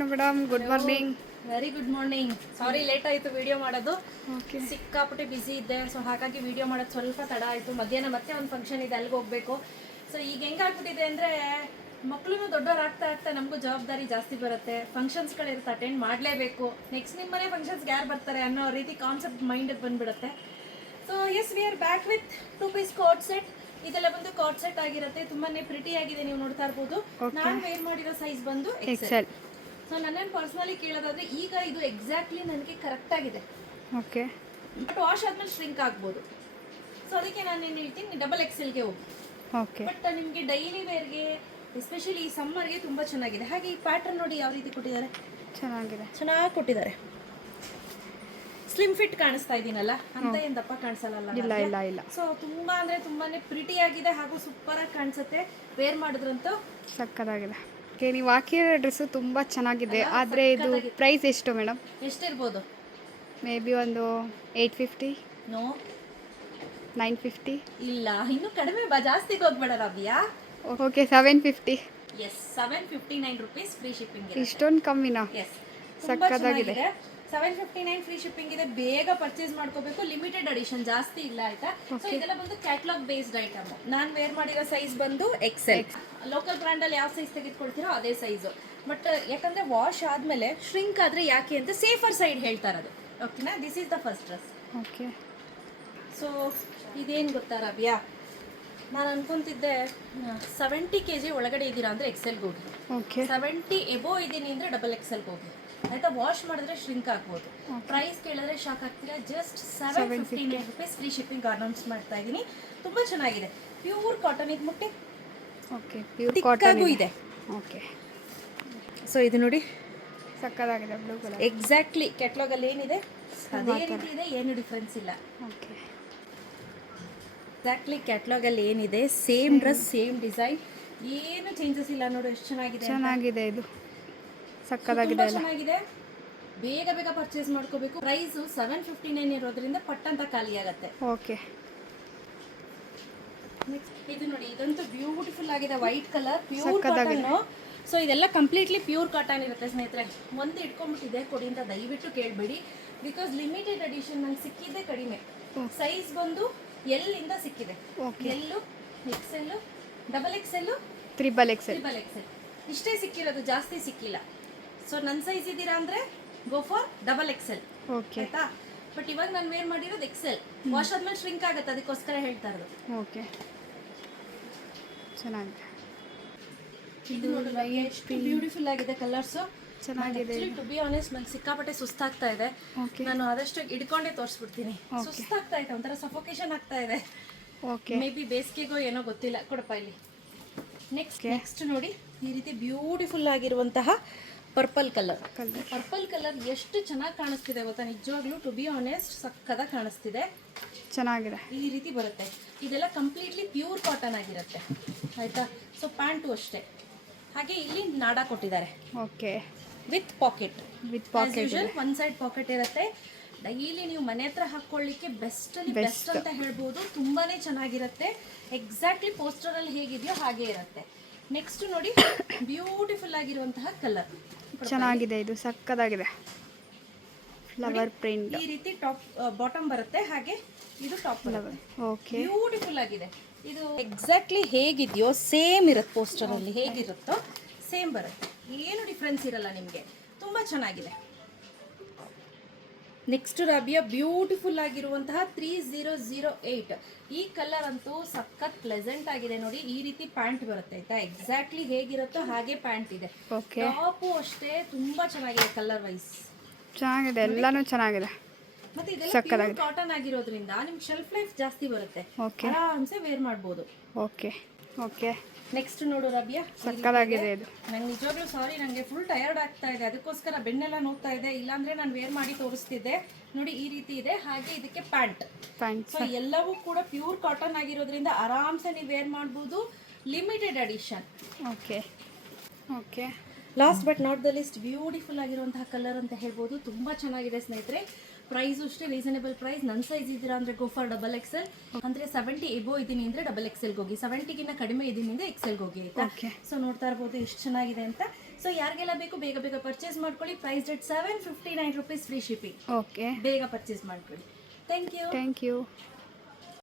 ಅನು madam, good morning. Very good morning. Sorry late ಆಯಿತು video ಮಾಡೋದು. ಸಿಕ್ಕಾಪಟ್ಟೆ ಬ್ಯುಸಿ ಇದ್ದೆ, ಸೊ ಹಾಗಾಗಿ ವಿಡಿಯೋ ಮಾಡೋದು ಸ್ವಲ್ಪ ತಡ ಆಯಿತು. ಮಧ್ಯಾಹ್ನ ಮತ್ತೆ ಒಂದು ಫಂಕ್ಷನ್ ಇದೆ, ಅಲ್ಲಿಗೆ ಹೋಗಬೇಕು. ಸೊ ಈಗ ಹೆಂಗಾಗ್ಬಿಟ್ಟಿದೆ ಅಂದರೆ, ಮಕ್ಕಳು ದೊಡ್ಡವರಾಗ್ತಾ ಆಗ್ತಾ ನಮಗೂ ಜವಾಬ್ದಾರಿ ಜಾಸ್ತಿ ಬರುತ್ತೆ. ಫಂಕ್ಷನ್ಸ್ಗಳಿರುತ್ತೆ, ಅಟೆಂಡ್ ಮಾಡಲೇಬೇಕು. ನೆಕ್ಸ್ಟ್ ನಿಮ್ಮ ಮನೆ ಫಂಕ್ಷನ್ಸ್ಗೆ ಯಾರು ಬರ್ತಾರೆ ಅನ್ನೋ ರೀತಿ ಕಾನ್ಸೆಪ್ಟ್ ಮೈಂಡಿಗೆ ಬಂದುಬಿಡುತ್ತೆ. So yes, we are back with 2 piece coat set. ಇದೆಲ್ಲ ಬಂದು ಕೋಟ್ ಸೆಟ್ ಆಗಿರುತ್ತೆ. ತುಂಬಾನೇ ಪ್ರಿಟಿ ಆಗಿದೆ, ನೀವು ನೋಡ್ತಾ ಇರ್ಬೋದು. ನಾನು ವೇರ್ ಮಾಡಿರೋ ಸೈಜ್ ಬಂದು ಎಕ್ಸೆಲ್. ಸೊ ನನ್ನನ್ನು ಪರ್ಸನಲಿ ಕೇಳೋದಾದ್ರೆ ಈಗ ಇದು ಎಕ್ಸಾಕ್ಟ್ಲಿ ನನಗೆ ಕರೆಕ್ಟ್ ಆಗಿದೆ. ಓಕೆ. ಬಟ್ ವಾಶ್ ಆದ್ಮೇಲೆ ಶ್ರಿಂಕ್ ಆಗ್ಬೋದು. ಸೊ ಅದಕ್ಕೆ ನಾನು ಏನು ಹೇಳ್ತೀನಿ, ಡಬಲ್ ಎಕ್ಸೆಲ್ಗೆ ಹೋಗಿ. ಓಕೆ. ಬಟ್ ನಿಮಗೆ ಡೈಲಿ ವೇರ್ಗೆ, ಎಸ್ಪೆಷಲಿ ಈ ಸಮ್ಮರ್ಗೆ ತುಂಬ ಚೆನ್ನಾಗಿದೆ. ಹಾಗೆ ಈ ಪ್ಯಾಟರ್ನ್ ನೋಡಿ ಯಾವ ರೀತಿ ಕೊಟ್ಟಿದ್ದಾರೆ, ಚೆನ್ನಾಗಿ ಕೊಟ್ಟಿದ್ದಾರೆ. ಸ್ಲಿಮ್ ಫಿಟ್ ಕಾಣಿಸ್ತಾ ಇದೀನಲ್ಲ ಅಂತ ಏನು ದಪ್ಪ ಕಾಣಿಸಲ್ಲ. ಇಲ್ಲ ಇಲ್ಲ ಇಲ್ಲ. ಸೊ ತುಂಬಾ ಅಂದ್ರೆ ತುಂಬಾನೇ ಪ್ರಿಟಿ ಆಗಿದೆ ಹಾಗೂ ಸೂಪರ್ ಆಗಿ ಕಾಣಿಸುತ್ತೆ. ವೇರ್ ಮಾಡಿದ್ರಂತೂ ಸಕ್ಕತ್ತಾಗಿದೆ. ಓಕೆ, ನೀವು ಹಾಕಿರೋ ಡ್ರೆಸ್ಸು ತುಂಬ ಚೆನ್ನಾಗಿದೆ. ಆದರೆ ಇದು ಪ್ರೈಸ್ ಎಷ್ಟು ಮೇಡಮ್? ಎಷ್ಟಿರ್ಬೋದು? ಮೇ ಬಿ ಒಂದು 850. ನೋ, 950. ಇಲ್ಲ, ಇನ್ನು ಕಡಿಮೆ ಬಾ, ಜಾಸ್ತಿಗೆ ಹೋಗ್ಬೇಡ Rabiya. Okay, 750. Yes, 759 rupees free shipping. ಇಷ್ಟೊಂದು ಕಮ್ಮಿನಾ? ಎಸ್, ಸಕ್ಕತ್ತಾಗಿದೆ. 759 ಫ್ರೀ ಶಿಪ್ಪಿಂಗ್ ಇದೆ. ಬೇಗ ಪರ್ಚೇಸ್ ಮಾಡ್ಕೋಬೇಕು. ಲಿಮಿಟೆಡ್ ಎಡಿಷನ್, ಜಾಸ್ತಿ ಇಲ್ಲ ಆಯ್ತಾ. ಸೊ ಇದೆಲ್ಲ ಬಂದು ಕ್ಯಾಟಲಾಗ್ ಬೇಸ್ಡ್ ಐಟಮ್. ನಾನು ವೇರ್ ಮಾಡಿರೋ ಸೈಜ್ ಬಂದು ಎಕ್ಸೆಲ್. ಲೋಕಲ್ ಬ್ರ್ಯಾಂಡ್ ಅಲ್ಲಿ ಯಾವ ಸೈಜ್ ತೆಗೆದುಕೊಳ್ತೀರೋ ಅದೇ ಸೈಜು. ಬಟ್ ಯಾಕಂದ್ರೆ ವಾಶ್ ಆದ್ಮೇಲೆ ಶ್ರಿಂಕ್ ಆದ್ರೆ ಯಾಕೆ ಅಂತ ಸೇಫರ್ ಸೈಡ್ ಹೇಳ್ತಾ ಇರೋದು. ಓಕೆನಾ? This is the first dress. Okay. So ಇದೇನು ಗೊತ್ತಾ ರಾಬಿಯಾ, ನಾನು ಅನ್ಕೊಂತಿದ್ದೆ 70 kg ಒಳಗಡೆ ಇದ್ದೀರಾ ಅಂದರೆ ಎಕ್ಸೆಲ್ಗೆ ಹೋಗಿ. ಓಕೆ. 70 ಎಬೋ ಇದ್ದೀನಿ ಅಂದರೆ ಡಬಲ್ ಎಕ್ಸೆಲ್ಗೆ ಹೋಗಿ ಆಯ್ತಾ. ವಾಶ್ ಮಾಡಿದ್ರೆ ಶ್ರಿಂಕ್ ಆಗ್ಬೋದು. ಪ್ರೈಸ್ ಕೇಳಿದ್ರೆ ಶಾಕ್ ಆಗ್ತೀರಾ. Just 759 rupees free shipping announce ಮಾಡ್ತಾ ಇದ್ದೀನಿ. ತುಂಬ ಚೆನ್ನಾಗಿದೆ. ಪ್ಯೂರ್ ಕಾಟನ್ ಇದು. ಮುಟ್ಟಿ ಓಕೆ, ಪ್ಯೂರ್ ಕಾಟನ್ ಇದೆ. ಓಕೆ. ಸೊ ಇದು ನೋಡಿ, ಸಕ್ಕತ್ತಾಗಿದೆ. Blue colour. ಎಕ್ಸಾಕ್ಟ್ಲಿ ಕ್ಯಾಟ್ಲಾಗಲ್ಲಿ ಏನಿದೆ ಅದೇ ರೀತಿ ಇದೆ, ಏನು ಡಿಫ್ರೆನ್ಸ್ ಇಲ್ಲ. ಓಕೆ. ಎಕ್ಸಾಕ್ಟ್ಲಿ ಕ್ಯಾಟ್ಲಾಗಲ್ಲಿ ಏನಿದೆ ಸೇಮ್ ಡ್ರೆಸ್, ಸೇಮ್ ಡಿಸೈನ್, ಏನು ಚೇಂಜಸ್ ಇಲ್ಲ. ನೋಡಿ ಎಷ್ಟು ಚೆನ್ನಾಗಿದೆ. ಇದು ಸಕ್ಕತ್ತಾಗಿದೆ, ಚೆನ್ನಾಗಿದೆ. ಬೇಗ ಬೇಗ ಪರ್ಚೇಸ್ ಮಾಡ್ಕೋಬೇಕು. ಪ್ರೈಸ್ 759 ಇರೋದ್ರಿಂದ ಪಟ್ಟಂತ ಖಾಲಿ ಆಗುತ್ತೆ. ಓಕೆ. ಇದು ನೋಡಿ, ಇದಂತೂ ಬ್ಯೂಟಿಫುಲ್ ಆಗಿದೆ. White colour, pure cotton. So ಇದೆಲ್ಲ ಕಂಪ್ಲೀಟ್ಲಿ ಪ್ಯೂರ್ ಕಾಟನ್ ಇರುತ್ತೆ ಸ್ನೇಹಿತರೆ. ಒಂದು ಇಟ್ಕೊಂಡ್ಬಿಟ್ಟಿದೆ ಕೊಡಿ ಅಂತ ದಯವಿಟ್ಟು ಕೇಳಬೇಡಿ. ಬಿಕಾಸ್ ಲಿಮಿಟೆಡ್ ಎಡಿಷನ್ ನಂಗೆ ಸಿಕ್ಕಿದ್ದೆ ಕಡಿಮೆ. ಸೈಜ್ ಬಂದು ಎಲ್ಲಿಂದ ಸಿಕ್ಕಿದೆ. L, XL, double XL, triple XL ಇಷ್ಟೇ ಸಿಕ್ಕಿರೋದು, ಜಾಸ್ತಿ ಸಿಕ್ಕಿಲ್ಲ. ಸೊ ನನ್ನ ಸೈಜ್ ಇದ್ದೀರಾ ಅಂದರೆ go for double XL. Okay ಆಯ್ತಾ. ಬಟ್ ಇವಾಗ ನಾನು ವೇರ್ ಮಾಡಿರೋದು ಎಕ್ಸೆಲ್. ವಾಶ್ ಆದ್ಮೇಲೆ ಶ್ರಿಂಕ್ ಆಗುತ್ತೆ, ಅದಕ್ಕೋಸ್ಕರ ಹೇಳ್ತಾ ಇರೋದು. ಓಕೆ, ಚೆನ್ನಾಗಿದೆ. ಇದು ನೋಡಿ ಎಷ್ಟು ಬ್ಯೂಟಿಫುಲ್ ಆಗಿದೆ. ಕಲರ್ಸು ಚೆನ್ನಾಗಿದೆ. ಟು ಬಿ ಆನೆಸ್ಟ್ ನಂಗೆ ಸಿಕ್ಕಾಪಟ್ಟೆ ಸುಸ್ತಾಗ್ತಾ ಇದೆ. ನಾನು ಆದಷ್ಟು ಹಿಡ್ಕೊಂಡೇ ತೋರಿಸ್ಬಿಡ್ತೀನಿ. ಸುಸ್ತಾಗ್ತಾ ಇದೆ, ಒಂಥರ ಸಫೋಕೇಶನ್ ಆಗ್ತಾ ಇದೆ. ಓಕೆ. ಮೇ ಬಿ ಬೇಸಿಗೆಗೋ ಏನೋ ಗೊತ್ತಿಲ್ಲ. ಕೊಡಪ್ಪ ಇಲ್ಲಿ. ನೆಕ್ಸ್ಟ್ ನೋಡಿ, ಈ ರೀತಿ ಬ್ಯೂಟಿಫುಲ್ ಆಗಿರುವಂತಹ ಪರ್ಪಲ್ ಕಲರ್. ಪರ್ಪಲ್ ಕಲರ್ ಎಷ್ಟು ಚೆನ್ನಾಗಿ ಕಾಣಿಸ್ತಿದೆ ಗೊತ್ತಾ, ನಿಜವಾಗ್ಲೂ. ಟು ಬಿ ಆನೆಸ್ಟ್ ಸಕ್ಕದಾಗಿ ಕಾಣಿಸ್ತಿದೆ, ಚೆನ್ನಾಗಿದೆ. ಈ ರೀತಿ ಬರುತ್ತೆ. ಇದೆಲ್ಲ ಕಂಪ್ಲೀಟ್ಲಿ ಪ್ಯೂರ್ ಕಾಟನ್ ಆಗಿರುತ್ತೆ ಆಯ್ತಾ. ಸೊ ಪ್ಯಾಂಟು ಅಷ್ಟೇ. ಹಾಗೆ ಇಲ್ಲಿ ನಾಡಾ ಕೊಟ್ಟಿದ್ದಾರೆ. Okay. With packet. One side packet ಇರುತ್ತೆ. ಡೈಲಿ ನೀವು ಮನೆ ಹತ್ರ ಹಾಕೊಳ್ಳಿಕ್ಕೆ ಬೆಸ್ಟ್ ಅಂತ ಹೇಳ್ಬೋದು. ತುಂಬಾನೇ ಚೆನ್ನಾಗಿರುತ್ತೆ. ಎಕ್ಸಾಕ್ಟ್ಲಿ ಪೋಸ್ಟರ್ ಅಲ್ಲಿ ಹೇಗಿದೆಯೋ ಹಾಗೆ ಇರುತ್ತೆ. ನೆಕ್ಸ್ಟ್ ನೋಡಿ, ಬ್ಯೂಟಿಫುಲ್ ಆಗಿರುವಂತಹ ಕಲರ್, ಚೆನ್ನಾಗಿದೆ. ಇದು ಸಕ್ಕದಾಗಿದೆ. Flower print. ಈ ರೀತಿ ಟಾಪ್ ಬಾಟಮ್ ಬರುತ್ತೆ, ಹಾಗೆ ಇದು ಟಾಪ್ ಬರುತ್ತೆ. ಓಕೆ, ಬ್ಯೂಟಿಫುಲ್ ಆಗಿದೆ. ಇದು ಎಕ್ಸಾಕ್ಟ್ಲಿ ಹೇಗಿದೆಯೋ ಸೇಮ್ ಇರುತ್ತೆ. ಪೋಸ್ಟರ್ ಅಲ್ಲಿ ಹೇಗಿರುತ್ತೋ ಸೇಮ್ ಬರುತ್ತೆ, ಏನು ಡಿಫ್ರೆನ್ಸ್ ಇರಲ್ಲ ನಿಮಗೆ. ತುಂಬಾ ಚೆನ್ನಾಗಿದೆ. ನೆಕ್ಸ್ಟ್ ರಾಬಿಯಾ, ಬ್ಯೂಟಿಫುಲ್ ಆಗಿರುವಂತಹ 3008. ಈ ಕಲರ್ ಅಂತೂ ಸಖತ್ ಪ್ಲೆಸೆಂಟ್ ಆಗಿದೆ. ನೋಡಿ, ಈ ರೀತಿ ಪ್ಯಾಂಟ್ ಬರುತ್ತೆ ಆಯ್ತಾ. ಎಕ್ಸಾಕ್ಟ್ಲಿ ಹೇಗಿರುತ್ತೋ ಹಾಗೆ ಪ್ಯಾಂಟ್ ಇದೆ. ಟಾಪು ಅಷ್ಟೇ ತುಂಬಾ ಚೆನ್ನಾಗಿದೆ. ಕಲರ್ ವೈಸ್ ಚೆನ್ನಾಗಿದೆ, ಎಲ್ಲಾನು ಚೆನ್ನಾಗಿದೆ. ಮತ್ತೆ ಇದೆಲ್ಲ ಕಾಟನ್ ಆಗಿರೋದ್ರಿಂದ ನಿಮ್ಗೆ ಶೆಲ್ಫ್ ಲೈಫ್ ಜಾಸ್ತಿ ಬರುತ್ತೆ. ಆರಾಮ್ಸೆ ವೇರ್ ಮಾಡ್ಬೋದು. ಓಕೆ. ಓಕೆ. ನೆಕ್ಸ್ಟ್ ನೋಡು ರಾಬಿಯಾ, ಸಕ್ಕದಾಗಿದೆ ಇದು. ನಂಗೆ ನಿಜವಾಗ್ಲೂ ಸಾರಿ, ನನಗೆ ಫುಲ್ ಟಯರ್ಡ್ ಆಗ್ತಾ ಇದೆ, ಅದಕ್ಕೋಸ್ಕರ ಬೆನ್ನೆಲ್ಲ ನೋಡ್ತಾ ಇದೆ. ಇಲ್ಲಾಂದ್ರೆ ನಾನು ವೇರ್ ಮಾಡಿ ತೋರಿಸ್ತಿದ್ದೆ. ನೋಡಿ, ಈ ರೀತಿ ಇದೆ. ಹಾಗೆ ಇದಕ್ಕೆ ಪ್ಯಾಂಟ್. ಸೊ ಎಲ್ಲವೂ ಕೂಡ ಪ್ಯೂರ್ ಕಾಟನ್ ಆಗಿರೋದ್ರಿಂದ ಆರಾಮ್ಸೆ ನೀವು ವೇರ್ ಮಾಡ್ಬೋದು. Limited edition. Okay. Okay. Last but not the least, beautiful ಆಗಿರುವಂತಹ ಕಲರ್ ಅಂತ ಹೇಳ್ಬೋದು. ತುಂಬಾ ಚೆನ್ನಾಗಿದೆ ಸ್ನೇಹಿತರೆ. ಪ್ರೈಸು ಅಷ್ಟೇ ರೀಸನೇಬಲ್ ಪ್ರೈಸ್. ನನ್ನ ಸೈಜ್ ಇದ್ದೀರಾ ಅಂದರೆ ಗೋ ಫಾರ್ ಡಬಲ್ ಎಕ್ಸೆಲ್. ಅಂದರೆ 70 ಎಬೋ ಇದ್ದೀನಿ ಅಂದರೆ ಡಬಲ್ ಎಕ್ಸೆಲ್ಗೆ ಹೋಗಿ. 70ಗಿನ್ನ ಕಡಿಮೆ ಇದ್ದೀನಿ ಅಂದರೆ ಎಕ್ಸೆಲ್ಗೆ ಹೋಗಿ ಆಯ್ತಾ. ಸೊ ನೋಡ್ತಾ ಇರ್ಬೋದು ಎಷ್ಟು ಚೆನ್ನಾಗಿದೆ ಅಂತ. ಸೊ ಯಾರಿಗೆಲ್ಲ ಬೇಕು ಬೇಗ ಬೇಗ ಪರ್ಚೇಸ್ ಮಾಡ್ಕೊಳ್ಳಿ. Price rate 759 rupees, free shipping. Okay, ಬೇಗ ಪರ್ಚೇಸ್ ಮಾಡ್ಕೊಳ್ಳಿ. Thank you. Thank you.